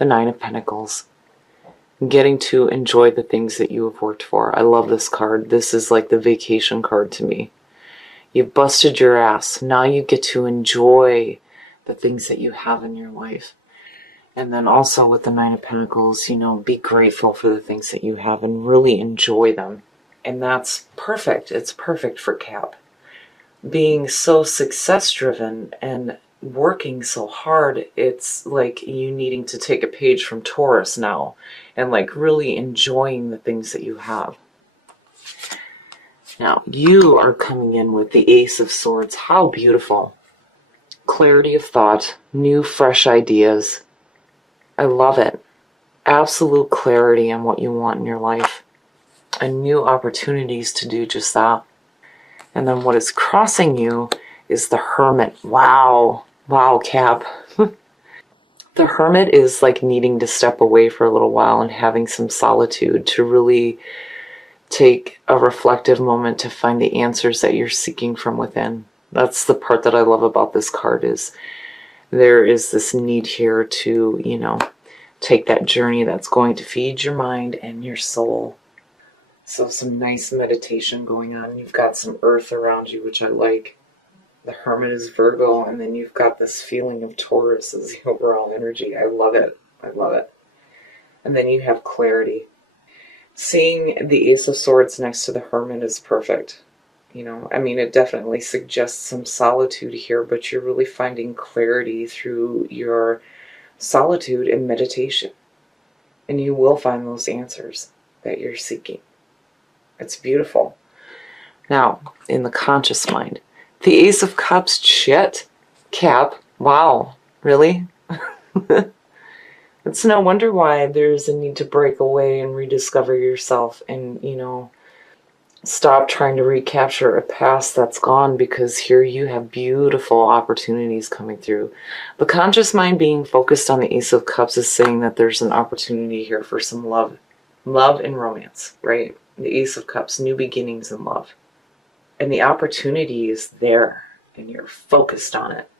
the Nine of Pentacles. Getting to enjoy the things that you have worked for. I love this card. This is like the vacation card to me. You busted your ass. Now you get to enjoy the things that you have in your life. And then also with the Nine of Pentacles, you know, be grateful for the things that you have and really enjoy them. And that's perfect. It's perfect for Cap. Being so success-driven and working so hard, it's like you needing to take a page from Taurus now and like really enjoying the things that you have. Now, you are coming in with the Ace of Swords. How beautiful. Clarity of thought, new, fresh ideas. I love it. Absolute clarity on what you want in your life and new opportunities to do just that. And then what is crossing you is the Hermit. Wow. Wow, Cap. The Hermit is like needing to step away for a little while and having some solitude to really take a reflective moment to find the answers that you're seeking from within. That's the part that I love about this card is there is this need here to, you know, take that journey that's going to feed your mind and your soul. So some nice meditation going on. You've got some earth around you, which I like. The Hermit is Virgo, and then you've got this feeling of Taurus as the overall energy. I love it. I love it. And then you have clarity. Seeing the Ace of Swords next to the Hermit is perfect. You know, I mean, it definitely suggests some solitude here, but you're really finding clarity through your solitude and meditation. And you will find those answers that you're seeking. It's beautiful. Now, in the conscious mind, the Ace of Cups, shit, Cap, wow, really? It's no wonder why there's a need to break away and rediscover yourself and, you know, stop trying to recapture a past that's gone, because here you have beautiful opportunities coming through. The conscious mind being focused on the Ace of Cups is saying that there's an opportunity here for some love and romance, right? The Ace of Cups, new beginnings in love. And the opportunity is there, and you're focused on it.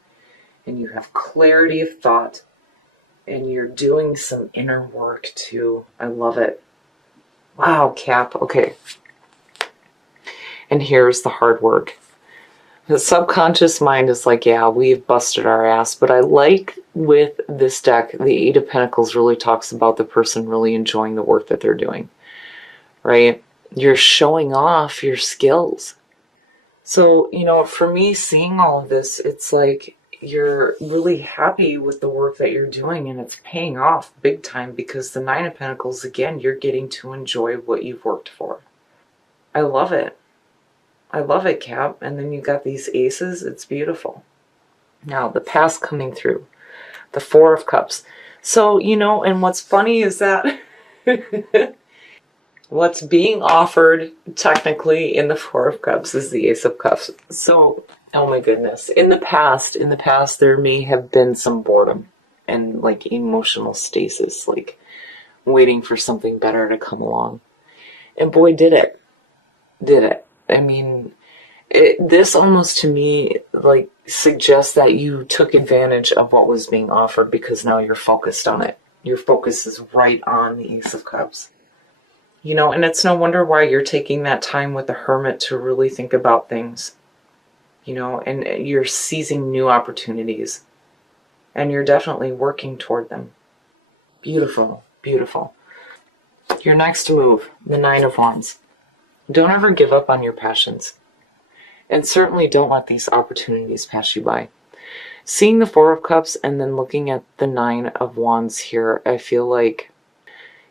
And you have clarity of thought, and you're doing some inner work too. I love it. Wow, Cap. Okay. And here's the hard work. The subconscious mind is like, yeah, we've busted our ass. But I like with this deck, the Eight of Pentacles really talks about the person really enjoying the work that they're doing, right? You're showing off your skills. So, you know, for me, seeing all of this, it's like you're really happy with the work that you're doing, and it's paying off big time, because the Nine of Pentacles, again, you're getting to enjoy what you've worked for. I love it. I love it, Cap. And then you got these aces. It's beautiful. Now, the past coming through. The Four of Cups. So, you know, and what's funny is that what's being offered technically in the Four of Cups is the Ace of Cups. So, oh my goodness. In the past, there may have been some boredom and like emotional stasis, like waiting for something better to come along. And boy, did it. Did it. I mean, this almost to me like suggests that you took advantage of what was being offered, because now you're focused on it. Your focus is right on the Ace of Cups. You know, and it's no wonder why you're taking that time with the Hermit to really think about things. You know, and you're seizing new opportunities. And you're definitely working toward them. Beautiful, beautiful. Your next move, the Nine of Wands. Don't ever give up on your passions. And certainly don't let these opportunities pass you by. Seeing the Four of Cups and then looking at the Nine of Wands here, I feel like,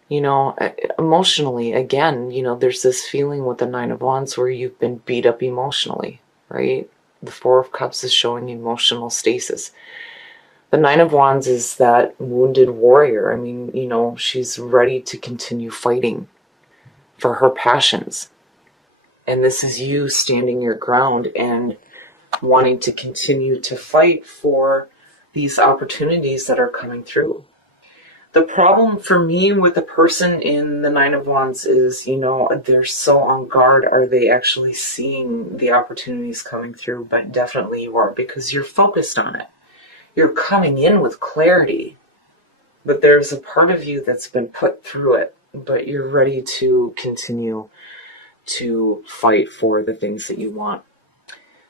you know, emotionally, again, you know, there's this feeling with the Nine of Wands where you've been beat up emotionally, right? The Four of Cups is showing emotional stasis. The Nine of Wands is that wounded warrior. I mean, you know, she's ready to continue fighting for her passions. And this is you standing your ground and wanting to continue to fight for these opportunities that are coming through. The problem for me with the person in the Nine of Wands is, you know, they're so on guard. Are they actually seeing the opportunities coming through? But definitely you are, because you're focused on it. You're coming in with clarity. But there's a part of you that's been put through it, but you're ready to continue to fight for the things that you want.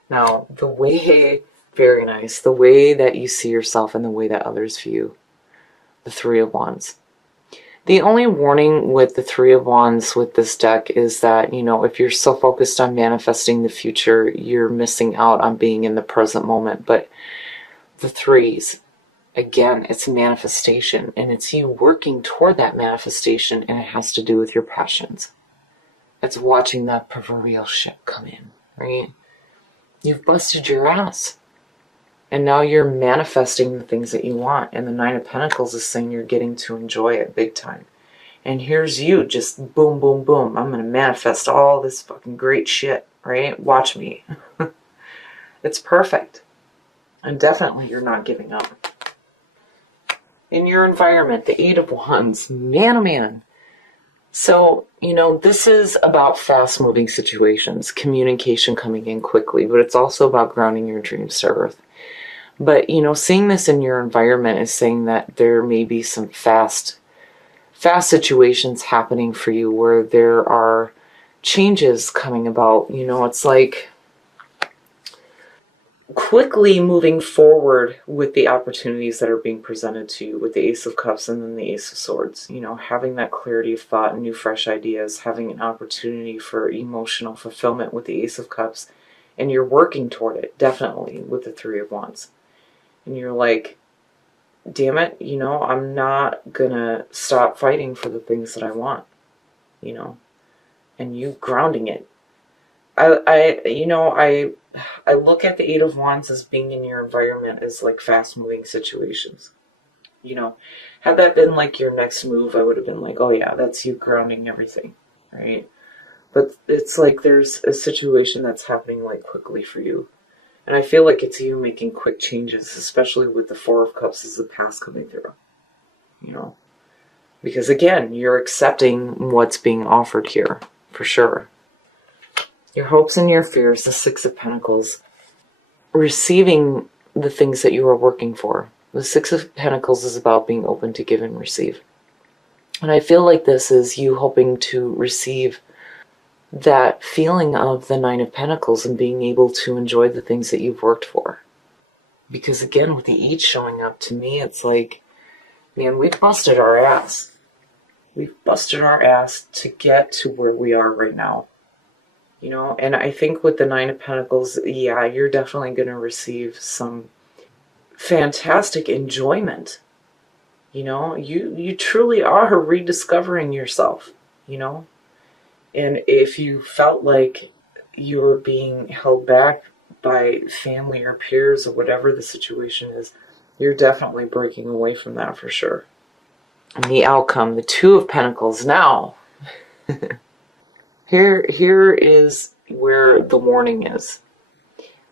Now, the way, very nice, the way that you see yourself and the way that others view the Three of Wands. The only warning with the Three of Wands with this deck is that, if you're so focused on manifesting the future, you're missing out on being in the present moment. But the threes, again, it's a manifestation, and it's you working toward that manifestation, and it has to do with your passions. It's watching that proverbial ship come in, right? You've busted your ass. And now you're manifesting the things that you want. And the Nine of Pentacles is saying you're getting to enjoy it big time. And here's you just boom, boom, boom. I'm going to manifest all this fucking great shit, right? Watch me. It's perfect. And definitely you're not giving up. In your environment, the Eight of Wands. Man, oh man. So, this is about fast-moving situations. Communication coming in quickly. But it's also about grounding your dreams to earth. But, seeing this in your environment is saying that there may be some fast situations happening for you where there are changes coming about. It's like quickly moving forward with the opportunities that are being presented to you with the Ace of Cups and then the Ace of Swords. Having that clarity of thought and new fresh ideas, having an opportunity for emotional fulfillment with the Ace of Cups. And you're working toward it, definitely, with the Three of Wands. And you're like, damn it, I'm not gonna stop fighting for the things that I want, and you grounding it. I look at the Eight of Wands as being in your environment as like fast moving situations. Had that been like your next move, I would have been like, oh yeah, that's you grounding everything, right? But it's like there's a situation that's happening like quickly for you. And I feel like it's you making quick changes, especially with the Four of Cups as the past coming through. Because again, you're accepting what's being offered here, for sure. Your hopes and your fears, the Six of Pentacles. Receiving the things that you are working for. The Six of Pentacles is about being open to give and receive. And I feel like this is you hoping to receive that feeling of the Nine of Pentacles and being able to enjoy the things that you've worked for. Because again, with the each showing up, to me, it's like, man, we've busted our ass. We've busted our ass to get to where we are right now. And I think with the Nine of Pentacles, yeah, you're definitely going to receive some fantastic enjoyment. You truly are rediscovering yourself, And if you felt like you were being held back by family or peers or whatever the situation is, you're definitely breaking away from that for sure. And the outcome, the Two of Pentacles. Now, here is where the warning is.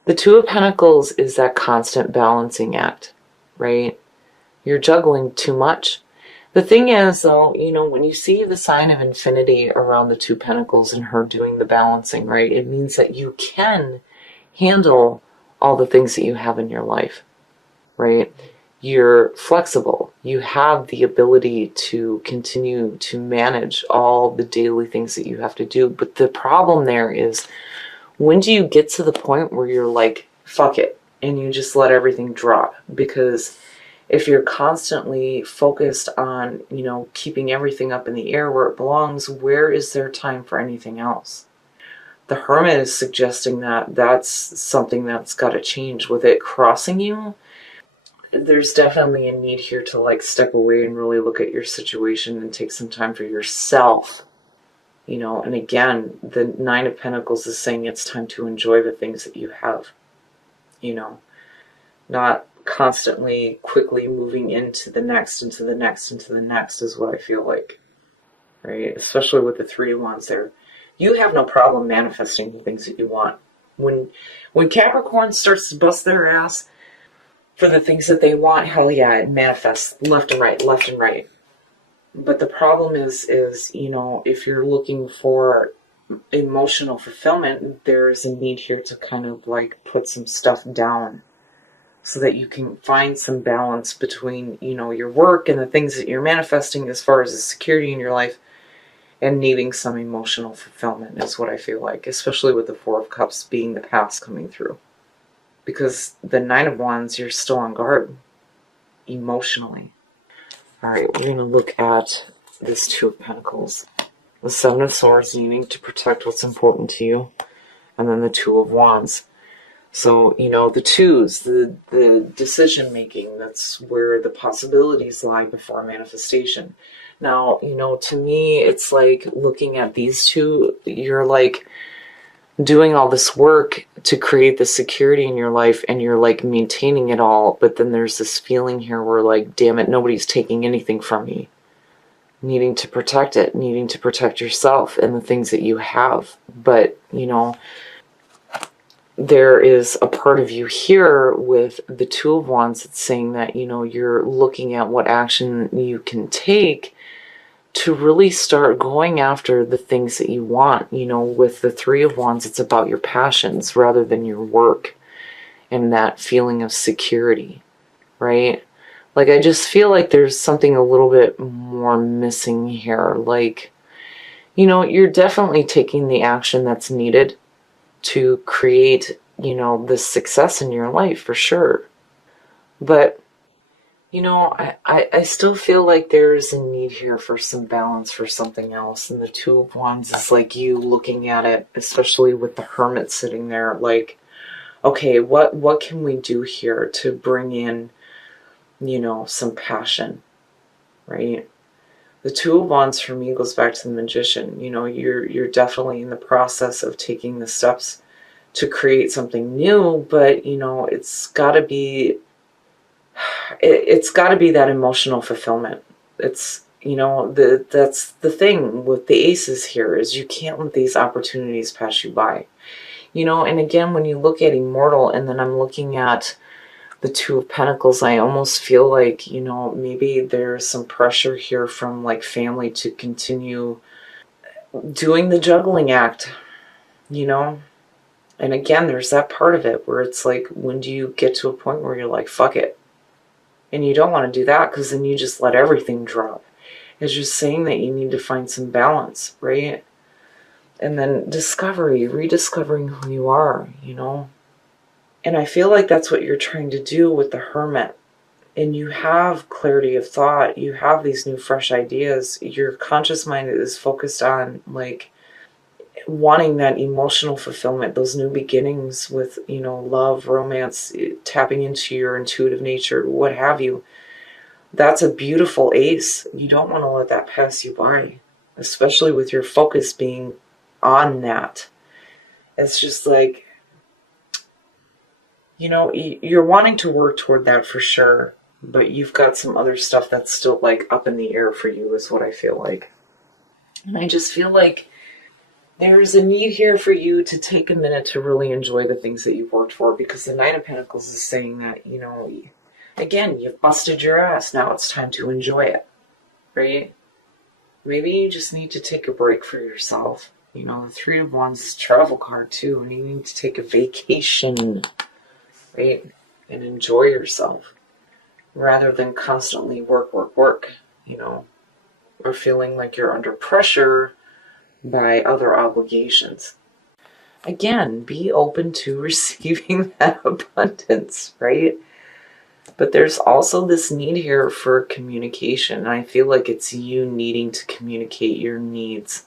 The Two of Pentacles is that constant balancing act, right? You're juggling too much. The thing is, though, when you see the sign of infinity around the Two Pentacles and her doing the balancing, right, it means that you can handle all the things that you have in your life, right? You're flexible. You have the ability to continue to manage all the daily things that you have to do. But the problem there is, when do you get to the point where you're like, fuck it, and you just let everything drop? Because if you're constantly focused on, keeping everything up in the air where it belongs, where is there time for anything else? The Hermit is suggesting that that's something that's got to change. With it crossing you, there's definitely a need here to like step away and really look at your situation and take some time for yourself. And again, the Nine of Pentacles is saying it's time to enjoy the things that you have. Not constantly quickly moving into the next, into the next, into the next is what I feel like, right? Especially with the Three of Wands there. You have no problem manifesting the things that you want. When Capricorn starts to bust their ass for the things that they want, hell yeah, it manifests left and right, left and right. But the problem is, if you're looking for emotional fulfillment, there's a need here to kind of like put some stuff down so that you can find some balance between, your work and the things that you're manifesting as far as the security in your life, and needing some emotional fulfillment is what I feel like, especially with the Four of Cups being the past coming through. Because the Nine of Wands, you're still on guard emotionally. All right, we're going to look at this Two of Pentacles. The Seven of Swords, needing to protect what's important to you. And then the Two of Wands. So, the twos, the decision making, that's where the possibilities lie before manifestation. Now, to me, it's like looking at these two, you're like doing all this work to create the security in your life, and you're like maintaining it all, but then there's this feeling here where like, damn it, nobody's taking anything from me. Needing to protect it, needing to protect yourself and the things that you have. But, there is a part of you here with the Two of Wands that's saying that, you're looking at what action you can take to really start going after the things that you want. With the Three of Wands, it's about your passions rather than your work and that feeling of security, right? Like, I just feel like there's something a little bit more missing here. Like, you're definitely taking the action that's needed to create, this success in your life for sure. But, I still feel like there's a need here for some balance, for something else. And the Two of Wands is like you looking at it, especially with the Hermit sitting there, like, okay, what can we do here to bring in, some passion, right? The Two of Wands for me goes back to the Magician. You're definitely in the process of taking the steps to create something new, but it's got to be that emotional fulfillment. It's that's the thing with the aces here, is you can't let these opportunities pass you by. And again, when you look at Immortal, and then I'm looking at the Two of Pentacles, I almost feel like, maybe there's some pressure here from like family to continue doing the juggling act, And again, there's that part of it where it's like, when do you get to a point where you're like, fuck it? And you don't want to do that, because then you just let everything drop. It's just saying that you need to find some balance, right? And then rediscovering who you are, And I feel like that's what you're trying to do with the Hermit. And you have clarity of thought. You have these new, fresh ideas. Your conscious mind is focused on, like, wanting that emotional fulfillment, those new beginnings with, love, romance, tapping into your intuitive nature, what have you. That's a beautiful ace. You don't want to let that pass you by, especially with your focus being on that. It's just like, you're wanting to work toward that for sure, but you've got some other stuff that's still like up in the air for you, is what I feel like. And I just feel like there's a need here for you to take a minute to really enjoy the things that you've worked for, because the Knight of Pentacles is saying that, again, you've busted your ass. Now it's time to enjoy it, right? Maybe you just need to take a break for yourself. The Three of Wands is a travel card too, and you need to take a vacation, right? And enjoy yourself rather than constantly work, or feeling like you're under pressure by other obligations. Again, be open to receiving that abundance, right? But there's also this need here for communication. And I feel like it's you needing to communicate your needs.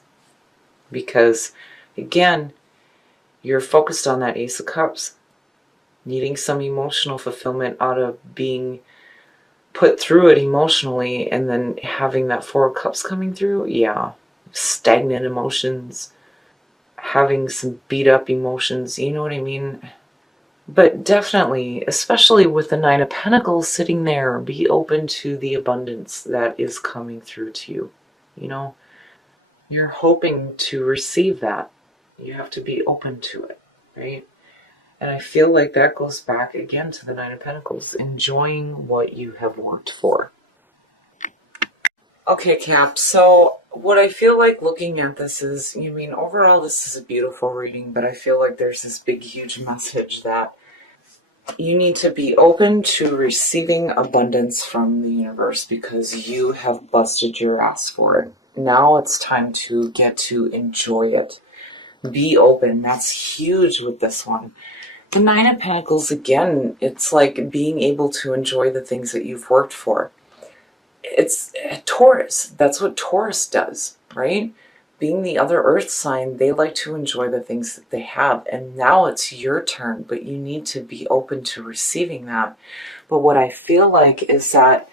Because, again, you're focused on that Ace of Cups. Needing some emotional fulfillment out of being put through it emotionally, and then having that Four of Cups coming through. Yeah. Stagnant emotions. Having some beat up emotions. You know what I mean? But definitely, especially with the Nine of Pentacles sitting there, be open to the abundance that is coming through to you. You're hoping to receive that. You have to be open to it, right? And I feel like that goes back again to the Nine of Pentacles, enjoying what you have worked for. Okay, Cap, so what I feel like looking at this is, overall this is a beautiful reading, but I feel like there's this big, huge message that You need to be open to receiving abundance from the universe because you have busted your ass for it. Now it's time to get to enjoy it. Be open. That's huge with this one. The Nine of Pentacles, again, it's like being able to enjoy the things that you've worked for. It's Taurus. That's what Taurus does, right? Being the other earth sign, they like to enjoy the things that they have. And now it's your turn, but you need to be open to receiving that. But what I feel like is that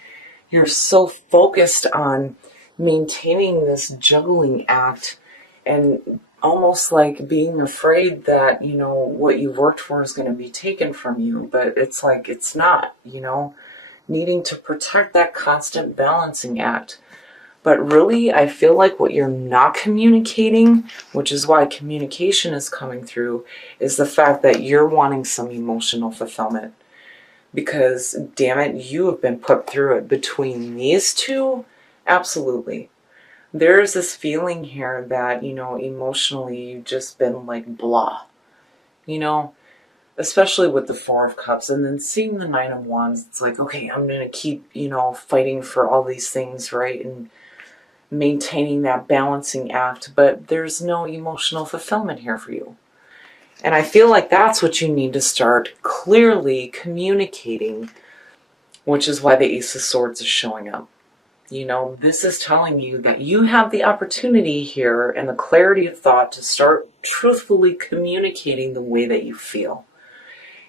you're so focused on maintaining this juggling act and almost like being afraid that, you know, what you've worked for is going to be taken from you. But it's like, it's not, you know, needing to protect that constant balancing act. But really, I feel like what you're not communicating, which is why communication is coming through, is the fact that you're wanting some emotional fulfillment. Because, damn it, you have been put through it. Between these two, absolutely. There's this feeling here that, you know, emotionally you've just been like blah. You know, especially with the Four of Cups. And then seeing the Nine of Wands, it's like, okay, I'm going to keep, you know, fighting for all these things, right? And maintaining that balancing act, but there's no emotional fulfillment here for you. And I feel like that's what you need to start clearly communicating, which is why the Ace of Swords is showing up. You know, this is telling you that you have the opportunity here and the clarity of thought to start truthfully communicating the way that you feel.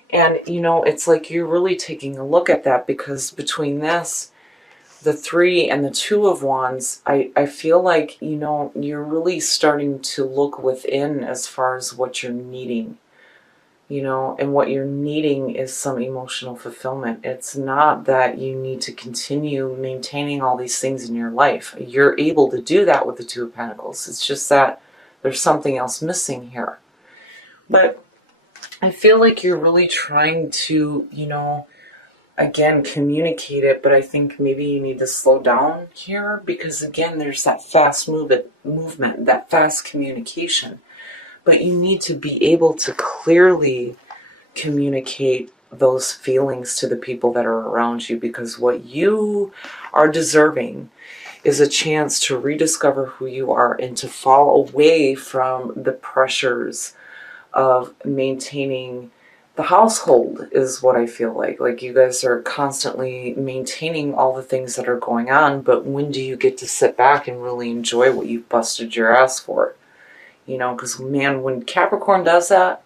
And, you know, it's like you're really taking a look at that, because between this, the Three and the Two of Wands, I feel like, you know, you're really starting to look within as far as what you're needing, you know, and what you're needing is some emotional fulfillment. It's not that you need to continue maintaining all these things in your life. You're able to do that with the Two of Pentacles. It's just that there's something else missing here. But I feel like you're really trying to, you know, again, communicate it, but I think maybe you need to slow down here, because again, there's that fast movement, that fast communication. But you need to be able to clearly communicate those feelings to the people that are around you, because what you are deserving is a chance to rediscover who you are and to fall away from the pressures of maintaining the household, is what I feel like. Like, you guys are constantly maintaining all the things that are going on, but when do you get to sit back and really enjoy what you've busted your ass for? You know, because, man, when Capricorn does that,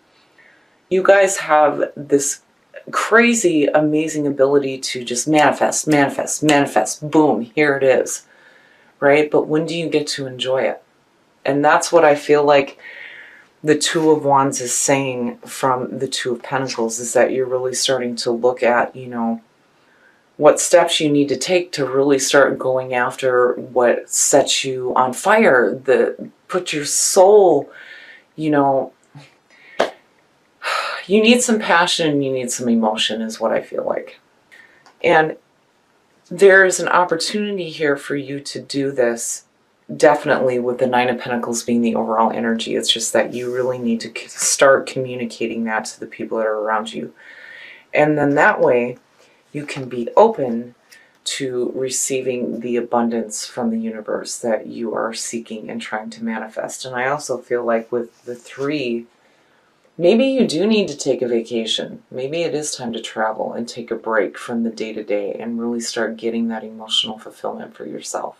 you guys have this crazy, amazing ability to just manifest, manifest, manifest. Boom, here it is, right? But when do you get to enjoy it? And that's what I feel like the Two of Wands is saying from the Two of Pentacles, is that you're really starting to look at, you know, what steps you need to take to really start going after what sets you on fire, put your soul, you know, you need some passion and you need some emotion, is what I feel like. And there is an opportunity here for you to do this. Definitely, with the Nine of Pentacles being the overall energy, it's just that you really need to start communicating that to the people that are around you. And then that way, you can be open to receiving the abundance from the universe that you are seeking and trying to manifest. And I also feel like with the Three, maybe you do need to take a vacation. Maybe it is time to travel and take a break from the day-to-day and really start getting that emotional fulfillment for yourself.